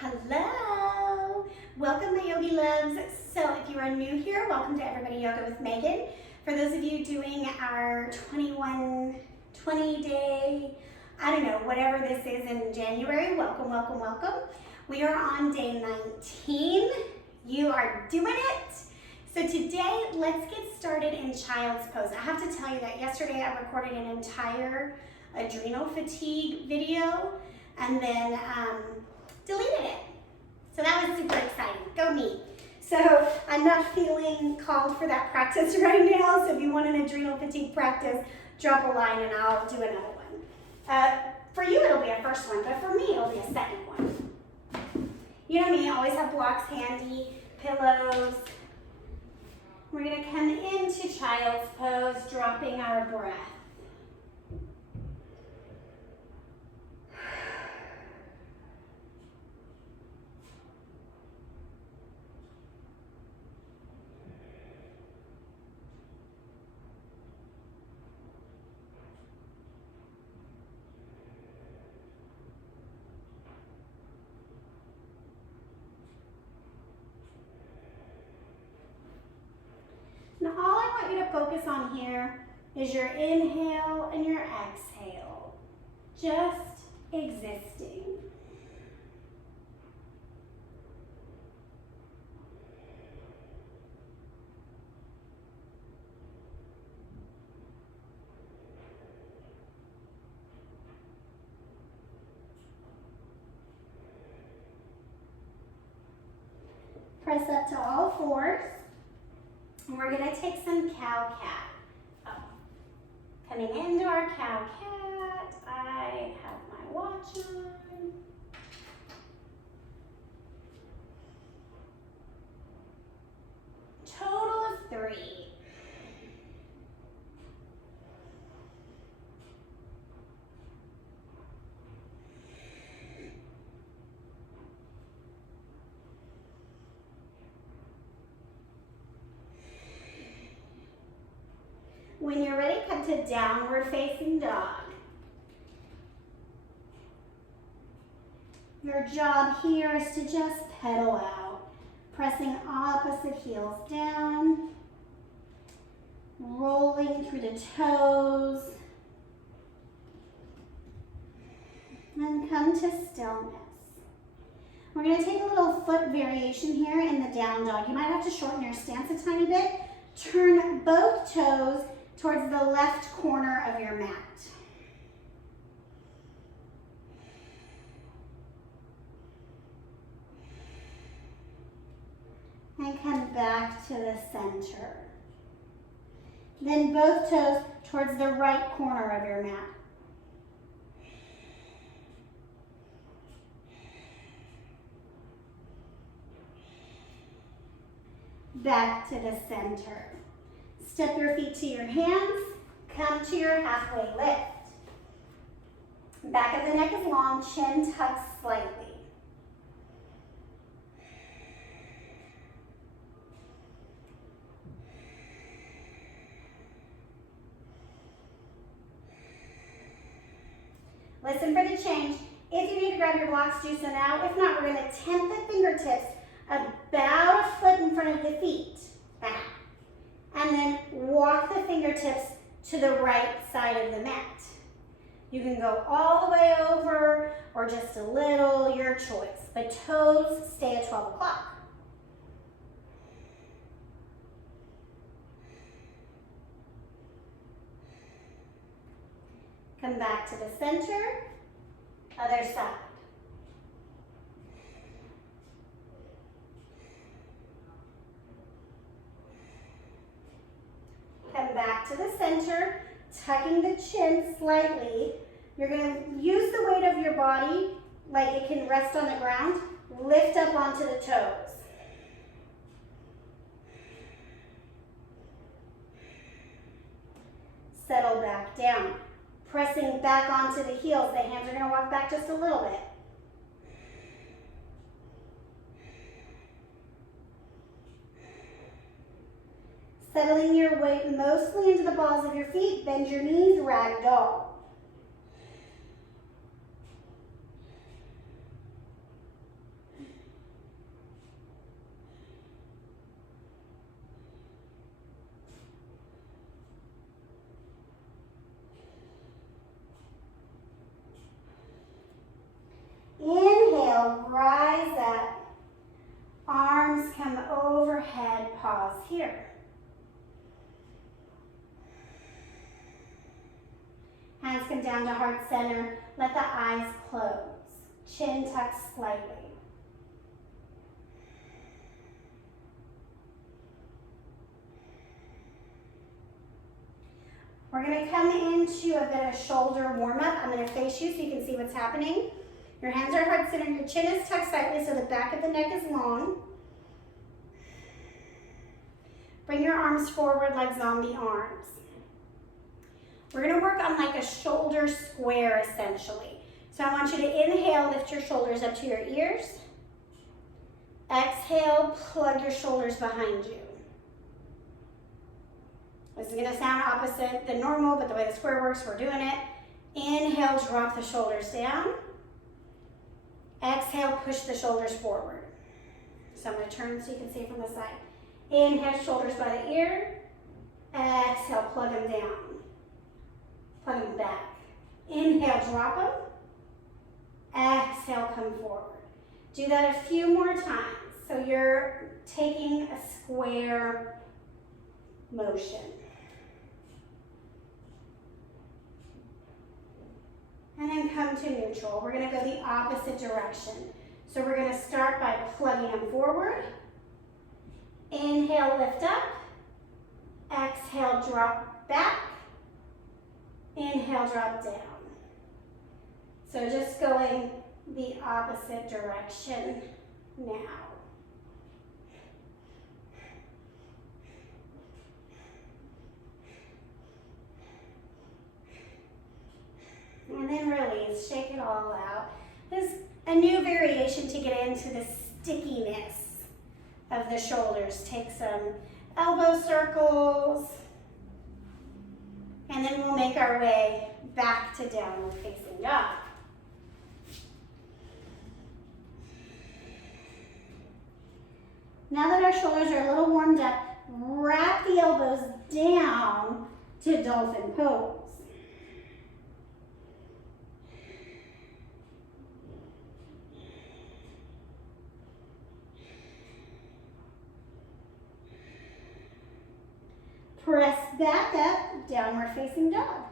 Hello! Welcome, my yogi loves. So if you are new here, welcome to EveryBody Yoga with Megan. For those of you doing our 20-day, I don't know, whatever this is in January, welcome, welcome, welcome. We are on day 19. You are doing it. So today, let's get started in child's pose. I have to tell you that yesterday I recorded an entire adrenal fatigue video and then deleted it. So that was super exciting. Go me. So I'm not feeling called for that practice right now. So if you want an adrenal fatigue practice, drop a line and I'll do another one. For you, it'll be a first one, but for me, it'll be a second one. You know me, I always have blocks handy, pillows. We're gonna come into child's pose, dropping our breath. Now all I want you to focus on here is your inhale and your exhale. Just existing. Press up to all fours. And we're going to take some cow-cat. Coming into our cow-cat, I have my watch on. Total of 3. When you're ready, come to downward facing dog. Your job here is to just pedal out, pressing opposite heels down, rolling through the toes, and come to stillness. We're going to take a little foot variation here in the down dog. You might have to shorten your stance a tiny bit. Turn both toes towards the left corner of your mat. And come back to the center. Then both toes towards the right corner of your mat. Back to the center. Step your feet to your hands, come to your halfway lift. Back of the neck is long, chin tucks slightly. Listen for the change. If you need to grab your blocks, do so now. If not, we're going to tempt the fingertips about a foot in front of the feet. Back. And then walk the fingertips to the right side of the mat. You can go all the way over or just a little, your choice. But toes stay at 12 o'clock. Come back to the center, other side. Come back to the center, tucking the chin slightly. You're going to use the weight of your body like it can rest on the ground. Lift up onto the toes. Settle back down. Pressing back onto the heels. The hands are going to walk back just a little bit. Settling your weight mostly into the balls of your feet. Bend your knees, ragdoll. Exhale, rise up. Arms come overhead, pause here. Hands come down to heart center. Let the eyes close. Chin tucks slightly. We're going to come into a bit of shoulder warm-up. I'm going to face you so you can see what's happening. Your hands are heart center. Your chin is tucked slightly so the back of the neck is long. Bring your arms forward like zombie arms. We're going to work on like a shoulder square essentially. So I want you to inhale, lift your shoulders up to your ears. Exhale, plug your shoulders behind you. This is going to sound opposite than normal, but the way the square works, we're doing it. Inhale, drop the shoulders down. Exhale, push the shoulders forward. So I'm going to turn so you can see it from the side. Inhale, shoulders by the ear. Exhale, plug them down. Plug them back. Inhale, drop them. Exhale, come forward. Do that a few more times. So you're taking a square motion. And then come to neutral. We're going to go the opposite direction. So we're going to start by plugging them forward. Inhale, lift up. Exhale, drop back. Inhale, drop down. So just going the opposite direction now. And then release, shake it all out. There's a new variation to get into the stickiness of the shoulders. Take some elbow circles, and then we'll make our way back to downward facing dog. Now that our shoulders are a little warmed up, wrap the elbows down to Dolphin Pose. Press back up, downward facing dog.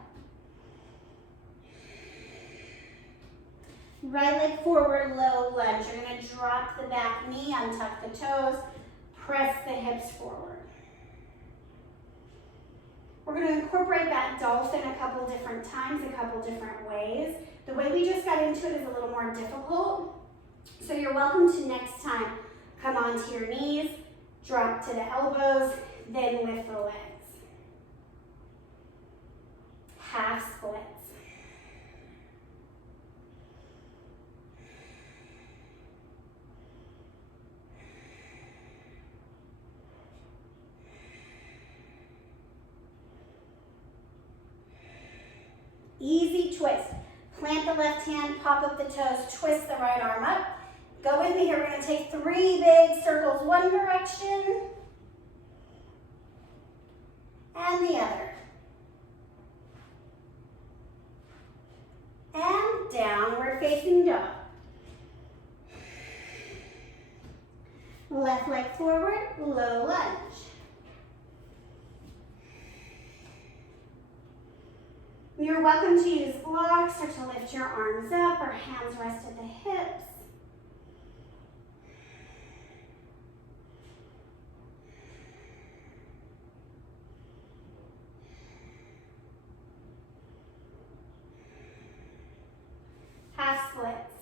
Right leg forward, low lunge. You're going to drop the back knee, untuck the toes, press the hips forward. We're going to incorporate that dolphin a couple different times, a couple different ways. The way we just got into it is a little more difficult. So you're welcome to next time come onto your knees, drop to the elbows, then lift the legs. Half splits. Easy twist. Plant the left hand, pop up the toes, twist the right arm up. Go with me here. We're going to take 3 big circles, one direction and the other. And downward facing dog. Left leg forward, low lunge. You're welcome to use blocks or to lift your arms up or hands rest at the hips. Half splits.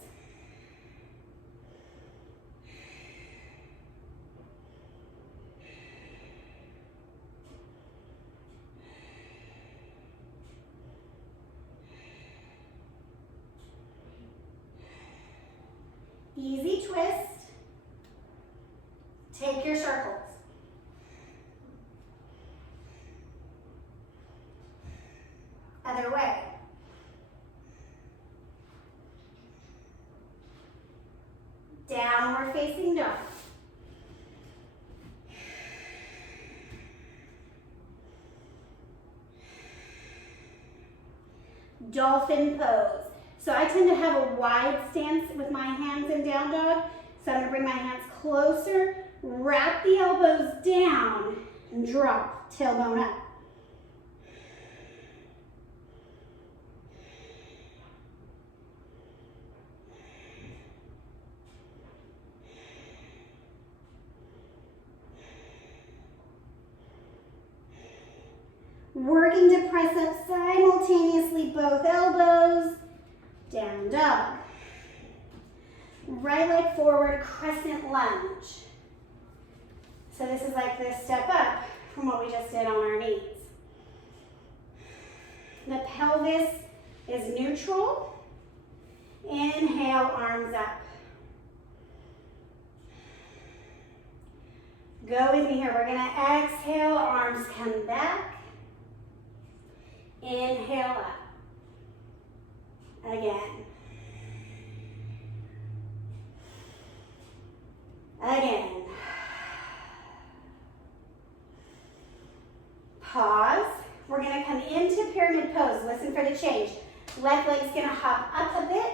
Easy twist. Take your circles. Other way. Downward facing dog. Dolphin pose. So I tend to have a wide stance with my hands in down dog. So I'm gonna bring my hands closer, wrap the elbows down, and drop, tailbone up. Working to press up simultaneously both elbows, down dog. Right leg forward, crescent lunge. So this is like this step up from what we just did on our knees. The pelvis is neutral. Inhale, arms up. Go with me here. We're gonna exhale, arms come back. Inhale up. Again. Again. Pause. We're going to come into pyramid pose. Listen for the change. Left leg's going to hop up a bit.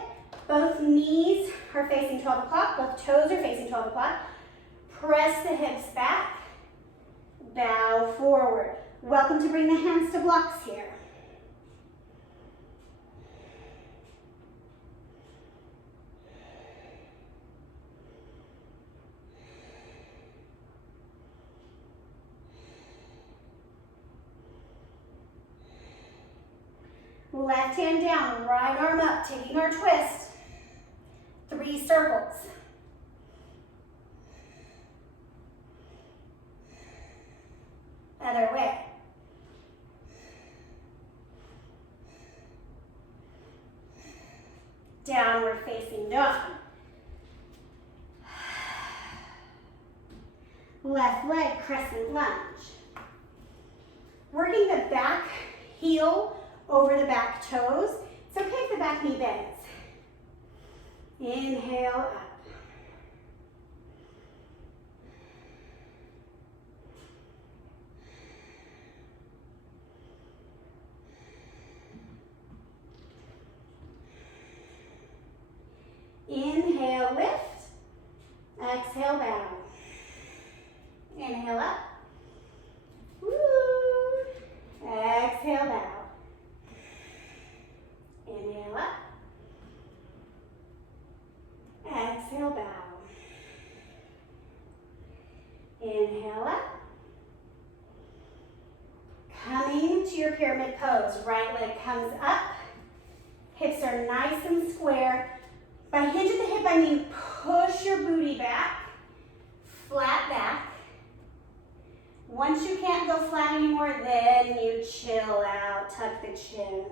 Both knees are facing 12 o'clock. Both toes are facing 12 o'clock. Press the hips back. Bow forward. Welcome to bring the hands to blocks here. Left hand down, right arm up, taking our twist. 3 circles. Other way. Downward facing dog. Left leg, crescent lunge. Working the back heel over the back toes. It's okay if the back knee bends. Inhale up. Inhale, lift. Exhale, bow. Inhale up. Woo. Exhale, bow. Inhale up. Exhale, bow. Inhale up. Coming to your pyramid pose. Right leg comes up. Hips are nice and square. By hinge at the hip, I mean push your booty back. Flat back. Once you can't go flat anymore, then you chill out. Tuck the chin.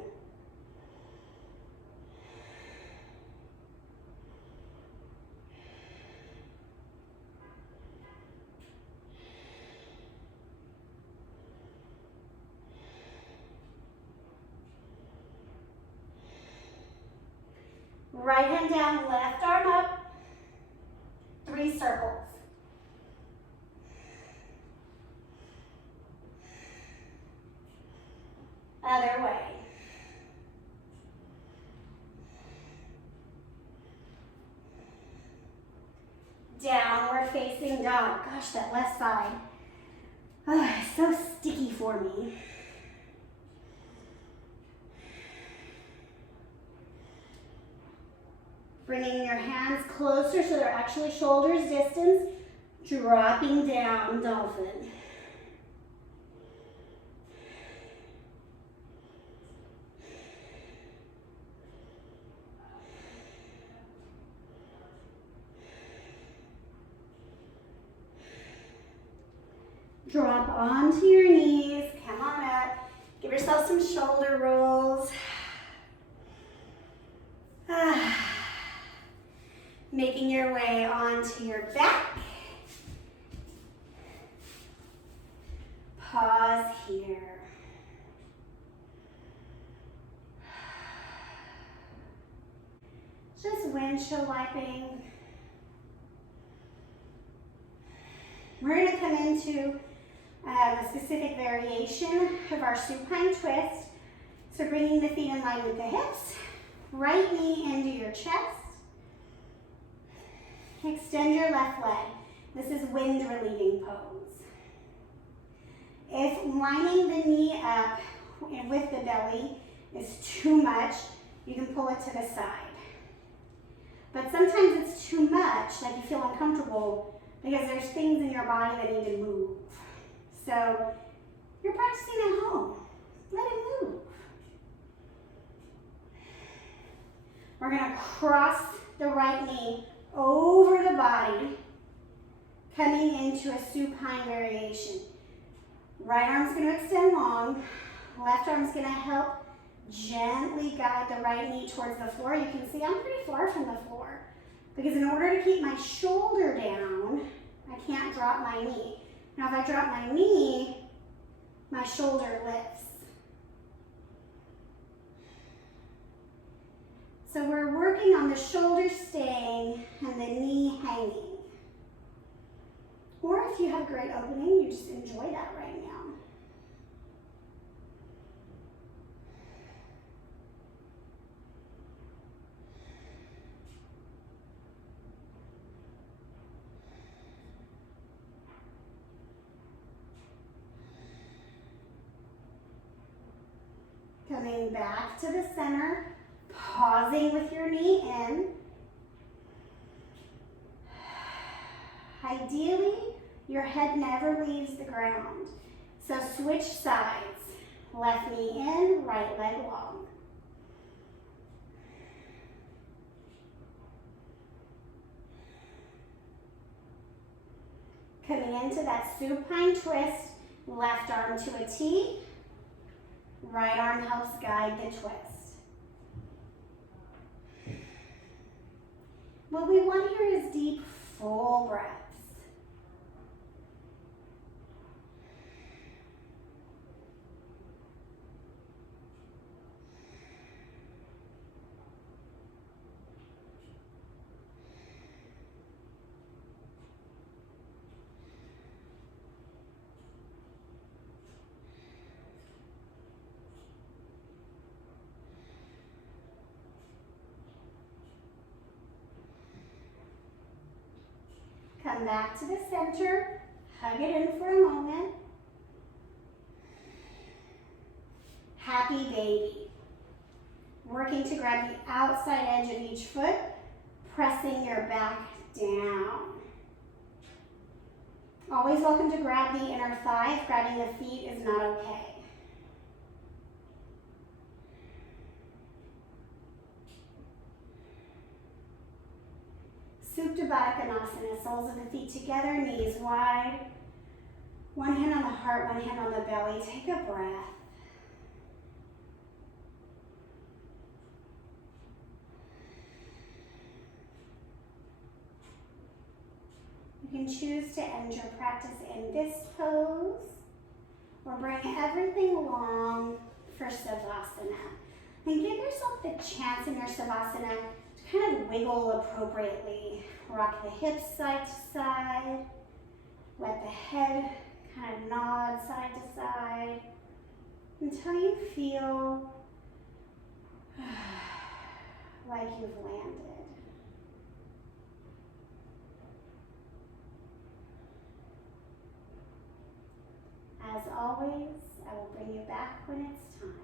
Right hand down, left arm up, 3 circles. Other way. Downward facing dog. Gosh, that left side. Oh, it's so sticky for me. Bringing your hands closer so they're actually shoulders distance. Dropping down, dolphin. Drop onto your knees. Come on up. Give yourself some shoulder rolls. Making your way onto your back. Pause here. Just windshield wiping. We're going to come into a specific variation of our supine twist. So bringing the feet in line with the hips, right knee into your chest, Extend your left leg. This is wind relieving pose. If lining the knee up with the belly is too much, you can pull it to the side. But sometimes it's too much, like you feel uncomfortable, because there's things in your body that need to move. So you're practicing at home. Let it move. We're going to cross the right knee over the body, coming into a supine variation. Right arm's going to extend long. Left arm's going to help gently guide the right knee towards the floor. You can see I'm pretty far from the floor because in order to keep my shoulder down, I can't drop my knee. Now if I drop my knee, my shoulder lifts. So we're working on the shoulder staying and the knee hanging. Or if you have a great opening, you just enjoy that right now. Coming back to the center, pausing with your knee in. Ideally, your head never leaves the ground. So switch sides. Left knee in, right leg long. Coming into that supine twist, left arm to a T. Right arm helps guide the twist. What we want here is deep, full breaths. Come back to the center, hug it in for a moment. Happy baby. Working to grab the outside edge of each foot, pressing your back down. Always welcome to grab the inner thigh. If grabbing the feet is not okay. Supta Baddha Konasana, soles of the feet together, knees wide. One hand on the heart, one hand on the belly. Take a breath. You can choose to end your practice in this pose or bring everything along for Savasana. And give yourself the chance in your Savasana to kind of wiggle appropriately. Rock the hips side to side. Let the head kind of nod side to side until you feel like you've landed. As always, I will bring you back when it's time.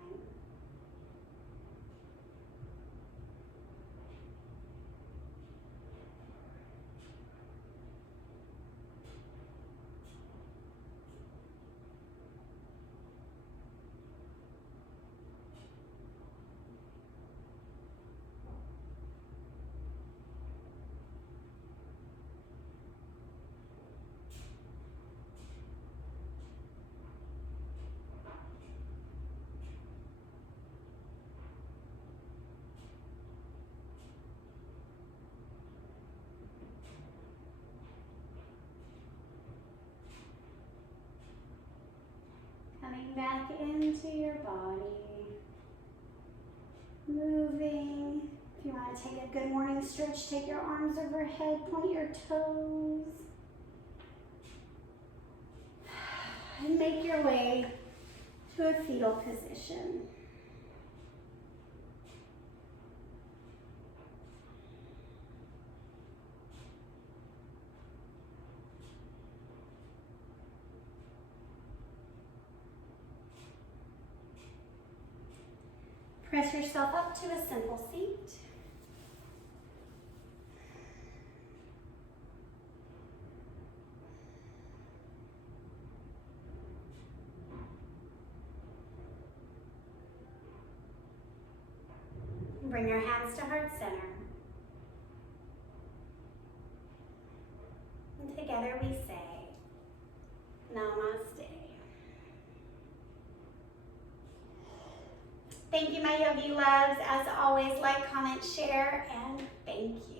Coming back into your body, moving. If you want to take a good morning stretch, take your arms overhead, point your toes, and make your way to a fetal position. Press yourself up to a simple seat. Bring your hands to heart center. And together we say, Namaste. Thank you, my yogi loves. As always, like, comment, share, and thank you.